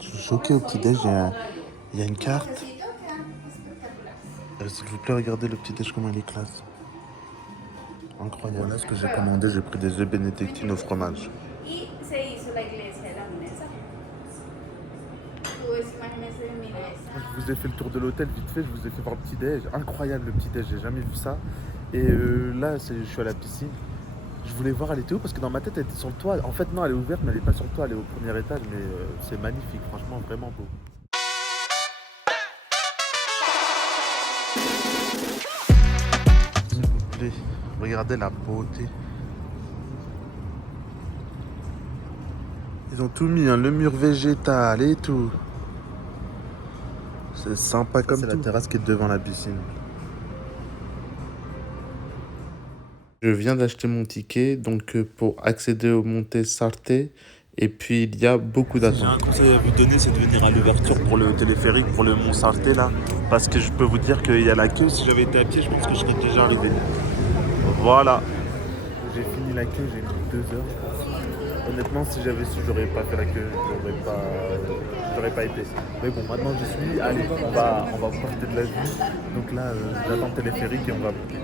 Je suis choqué au petit-déj, il y a une carte. S'il vous plaît, regardez le petit-déj, comment il est classe. Incroyable. Voilà ce que j'ai commandé, j'ai pris des œufs bénédictines au fromage. Y se hizo la iglesia de la Mesa. Tú ves imágenes de mi mesa. Je vous ai fait le tour de l'hôtel vite fait, je vous ai fait voir le petit-déj. Incroyable le petit-déj, j'ai jamais vu ça. Et là, je suis à la piscine. Je voulais voir, elle était où parce que dans ma tête, elle était sur le toit. En fait, non, elle est ouverte, mais elle n'est pas sur le toit, elle est au premier étage. Mais c'est magnifique, franchement, vraiment beau. S'il vous plaît, regardez la beauté. Ils ont tout mis, hein, le mur végétal et tout. C'est sympa comme tout. C'est la terrasse qui est devant la piscine. Je viens d'acheter mon ticket donc pour accéder au Monte Sarte et puis il y a beaucoup d'attentes. J'ai un conseil à vous donner, c'est de venir à l'ouverture pour le téléphérique, pour le Mont Sarte là, parce que je peux vous dire qu'il y a la queue. Si j'avais été à pied, je pense que je serais déjà arrivé. Voilà. J'ai fini la queue, j'ai mis 2 heures. Honnêtement, si j'avais su, j'aurais pas fait la queue, j'aurais pas été. Mais bon, maintenant j'y suis. Allez, on va profiter de la vue. Donc là, j'attends le téléphérique et on va monter.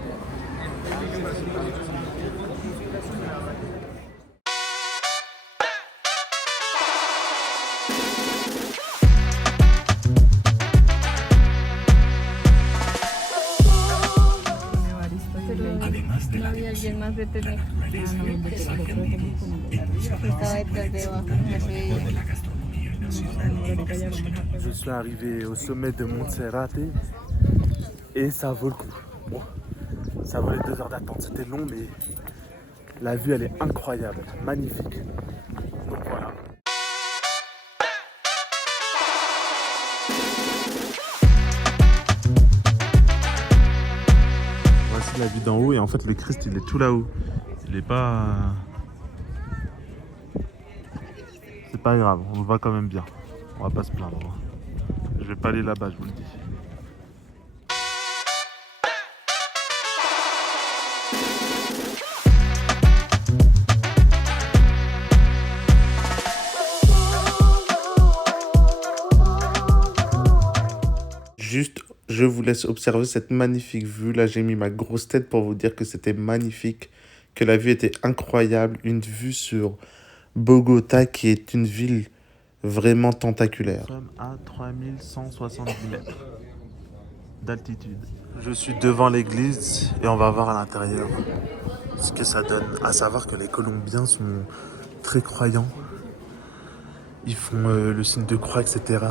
No había alguien más detenido. Estaba detrás de abajo, no se veía. Je suis arrivé au sommet de Monserrate et ça vaut le coup. Bon, ça vaut les 2 heures d'attente, c'était long, mais la vue elle est incroyable, magnifique. Donc voilà. Voici la vue d'en haut et en fait le Christ il est tout là-haut. Il est pas... C'est pas grave, on le voit quand même bien. On va pas se plaindre. Je vais pas aller là-bas, je vous le dis. Juste, je vous laisse observer cette magnifique vue. Là, j'ai mis ma grosse tête pour vous dire que c'était magnifique, que la vue était incroyable. Une vue sur Bogota, qui est une ville vraiment tentaculaire. Nous sommes à 3170 mètres d'altitude. Je suis devant l'église et on va voir à l'intérieur ce que ça donne. À savoir que les Colombiens sont très croyants. Ils font le signe de croix, etc.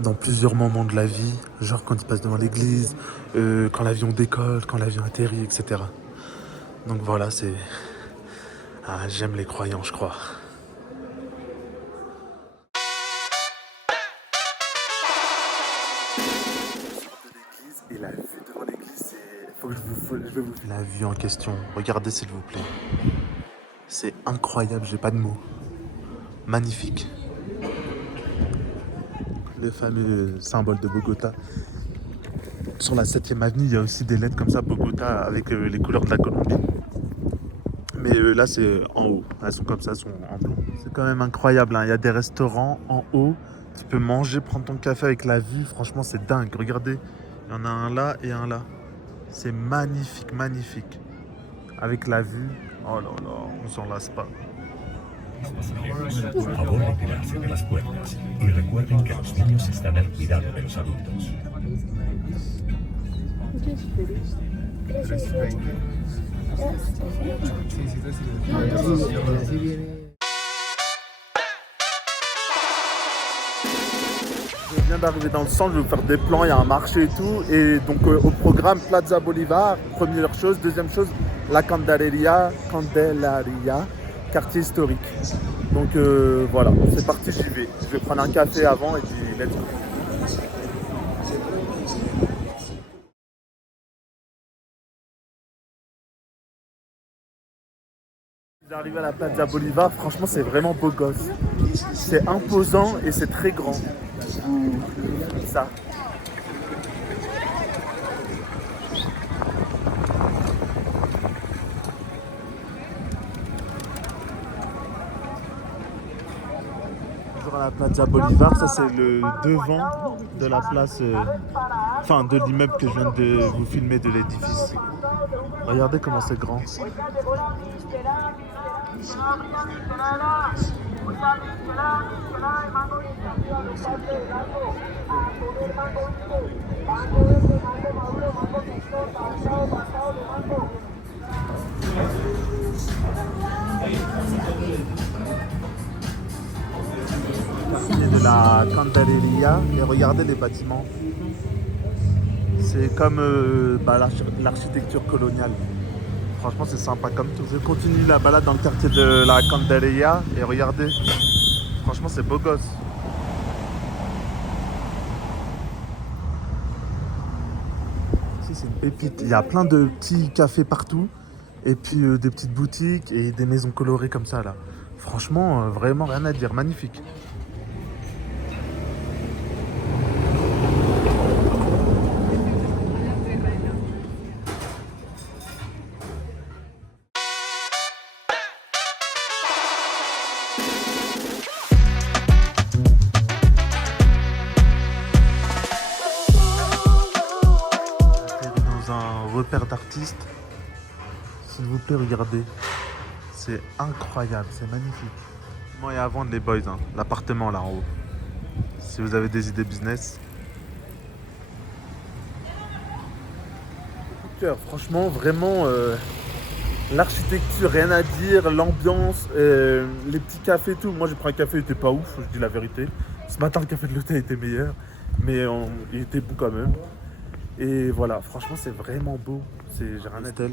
Dans plusieurs moments de la vie, genre quand ils passent devant l'église, quand l'avion décolle, quand l'avion atterrit, etc. Donc voilà, c'est... Ah, j'aime les croyants, je crois. Et la vue devant l'église, c'est... je vais vous... La vue en question, regardez s'il vous plaît. C'est incroyable, j'ai pas de mots. Magnifique. Le fameux symbole de Bogota. Sur la 7ème avenue, il y a aussi des lettres comme ça, Bogota, avec les couleurs de la Colombie. Mais là, c'est en haut. Elles sont comme ça, elles sont en blanc. C'est quand même incroyable, hein. Il y a des restaurants en haut. Tu peux manger, prendre ton café avec la vue. Franchement, c'est dingue. Regardez, il y en a un là et un là. C'est magnifique, magnifique. Avec la vue, oh là là, on s'en lasse pas. Por favor, retirarse de las puertas y recuerden que los niños están al cuidado de los adultos. Je viens d'arriver dans le centre, je vais vous faire des plans, il y a un marché et tout. Et donc au programme Plaza Bolivar, première chose. Deuxième chose, la Candelaria, quartier historique. Donc voilà, c'est parti, j'y vais. Je vais prendre un café avant et puis let's go. J'arrive à la Plaza Bolivar, franchement c'est vraiment beau gosse. C'est imposant et c'est très grand. Ça. Bonjour à la Plaza Bolivar, ça c'est le devant de la place, enfin de l'immeuble que je viens de vous filmer de l'édifice. Regardez comment c'est grand. De la Candeleria et regardez les bâtiments. C'est comme l'architecture coloniale. Franchement, c'est sympa comme tout. Je continue la balade dans le quartier de la Candeleria et regardez. Franchement, c'est beau gosse. Ici, c'est une pépite. Il y a plein de petits cafés partout et puis des petites boutiques et des maisons colorées comme ça là. Franchement, vraiment rien à dire. Magnifique. Repère d'artistes, s'il vous plaît, regardez, c'est incroyable, c'est magnifique. Moi et à vendre les boys, hein, l'appartement là en haut, si vous avez des idées business. Franchement, vraiment, l'architecture, rien à dire, l'ambiance, les petits cafés, tout. Moi j'ai pris un café, il était pas ouf, je dis la vérité. Ce matin le café de l'hôtel était meilleur, mais il était bon quand même. Et voilà, franchement, c'est vraiment beau. J'ai rien à dire.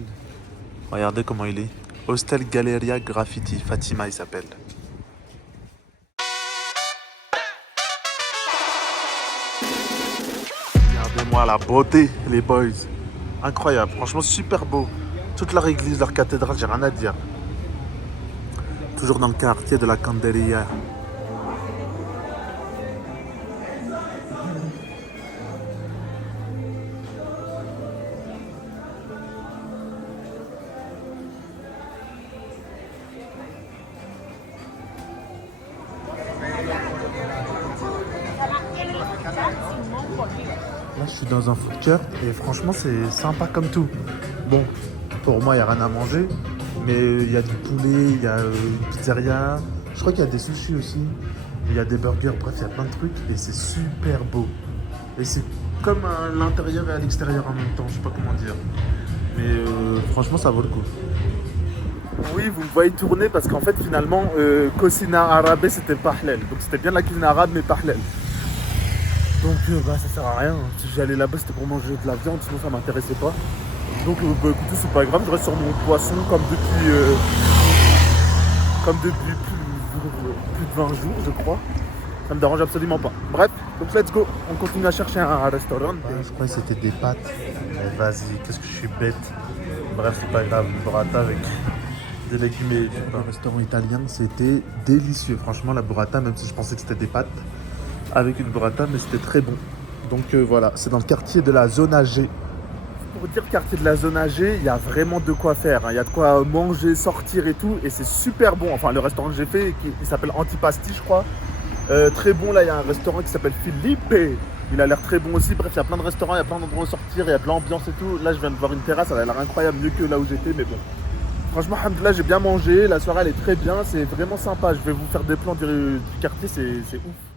Regardez comment il est. Hostel Galleria Graffiti. Fatima, il s'appelle. Regardez-moi la beauté, les boys. Incroyable. Franchement, super beau. Toute leur église, leur cathédrale, j'ai rien à dire. Toujours dans le quartier de la Candeleria. Là, je suis dans un food court et franchement, c'est sympa comme tout. Bon, pour moi, il n'y a rien à manger, mais il y a du poulet, il y a une pizzeria. Je crois qu'il y a des sushis aussi. Il y a des burgers, bref, il y a plein de trucs et c'est super beau. Et c'est comme à l'intérieur et à l'extérieur en même temps, je sais pas comment dire. Mais franchement, ça vaut le coup. Oui, vous me voyez tourner parce qu'en fait, finalement, Cocina Arabe, c'était pas halal. Donc, c'était bien la cuisine arabe, mais pas halal. Donc ça sert à rien, si j'allais là-bas c'était pour manger de la viande, sinon ça m'intéressait pas. Donc écoutez, c'est pas grave, je reste sur mon poisson comme depuis plus de 20 jours je crois. Ça me dérange absolument pas. Bref, donc let's go, on continue à chercher un restaurant. Je croyais que c'était des pâtes, mais vas-y, qu'est-ce que je suis bête. Bref, c'est pas grave, une burrata avec des légumes et du pain. Le restaurant italien, c'était délicieux, franchement la burrata, même si je pensais que c'était des pâtes. Avec une burrata, mais c'était très bon. Donc voilà, c'est dans le quartier de la zone AG. Pour dire quartier de la zone AG, il y a vraiment de quoi faire. Il y a de quoi manger, sortir et tout. Et c'est super bon. Enfin, le restaurant que j'ai fait, il s'appelle Antipasti, je crois. Très bon, là, il y a un restaurant qui s'appelle Philippe. Il a l'air très bon aussi. Bref, il y a plein de restaurants, il y a plein d'endroits où sortir, il y a de l'ambiance et tout. Là, je viens de voir une terrasse, elle a l'air incroyable, mieux que là où j'étais, mais bon. Franchement, alhamdoulilah, j'ai bien mangé. La soirée, elle est très bien. C'est vraiment sympa. Je vais vous faire des plans du quartier, c'est ouf.